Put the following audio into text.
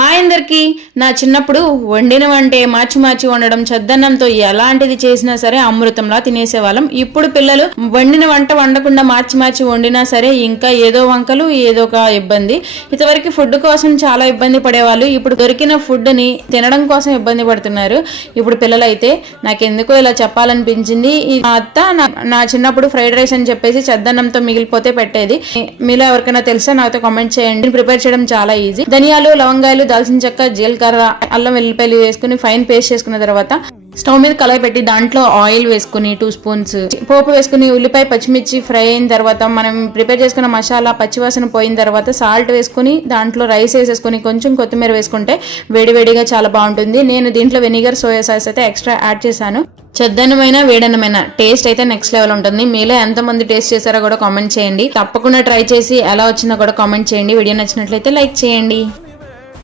Hi అందరికీ. నా చిన్నప్పుడు వండిన వంటే మార్చి మార్చి వండడం చద్దన్నంతో ఎలాంటిది చేసినా సరే అమృతంలా తినేసేవాళ్ళం. ఇప్పుడు పిల్లలు వండిన వంట వండకుండా మార్చి మార్చి వండినా సరే ఇంకా ఏదో వంకలు ఏదో ఒక ఇబ్బంది. ఇంతవరకు ఫుడ్ కోసం చాలా ఇబ్బంది పడేవాళ్ళు. ఇప్పుడు దొరికిన ఫుడ్ని తినడం కోసం ఇబ్బంది పడుతున్నారు. ఇప్పుడు పిల్లలైతే నాకెందుకో ఇలా చెప్పాలనిపించింది. ఈ మా అత్త నా- నా చిన్నప్పుడు ఫ్రైడ్ రైస్ అని చెప్పేసి చద్దన్నంతో మిగిలిపోతే పెట్టేది. మీలో ఎవరికైనా తెలుసా? నాతో కామెంట్ చేయండి. ప్రిపేర్ చేయడం చాలా ఈజీ. ధనియాలు లవంగాయలు దాల్చిన చెక్క జీలకర్ర అల్లం వెల్లిపాయలు వేసుకుని ఫైన్ పేస్ట్ చేసుకున్న తర్వాత స్టవ్ మీద కళాయి పెట్టి దాంట్లో ఆయిల్ వేసుకుని టూ స్పూన్స్ పోపు వేసుకుని ఉల్లిపాయ పచ్చిమిర్చి ఫ్రై అయిన తర్వాత మనం ప్రిపేర్ చేసుకున్న మసాలా పచ్చివాసన పోయిన తర్వాత సాల్ట్ వేసుకుని దాంట్లో రైస్ వేసేసుకుని కొంచెం కొత్తిమీర వేసుకుంటే వేడివేడిగా చాలా బాగుంటుంది. నేను దీంట్లో వెనిగర్ సోయా సాస్ అయితే ఎక్స్ట్రా యాడ్ చేశాను. చెద్దన్నమైన వేడనమైన టేస్ట్ అయితే నెక్స్ట్ లెవెల్ ఉంటుంది. మీలో ఎంతమంది టేస్ట్ చేశారో కూడా కామెంట్ చేయండి. తప్పకుండా ట్రై చేసి ఎలా వచ్చిందో కూడా కామెంట్ చేయండి. వీడియో నచ్చినట్లయితే లైక్ చేయండి.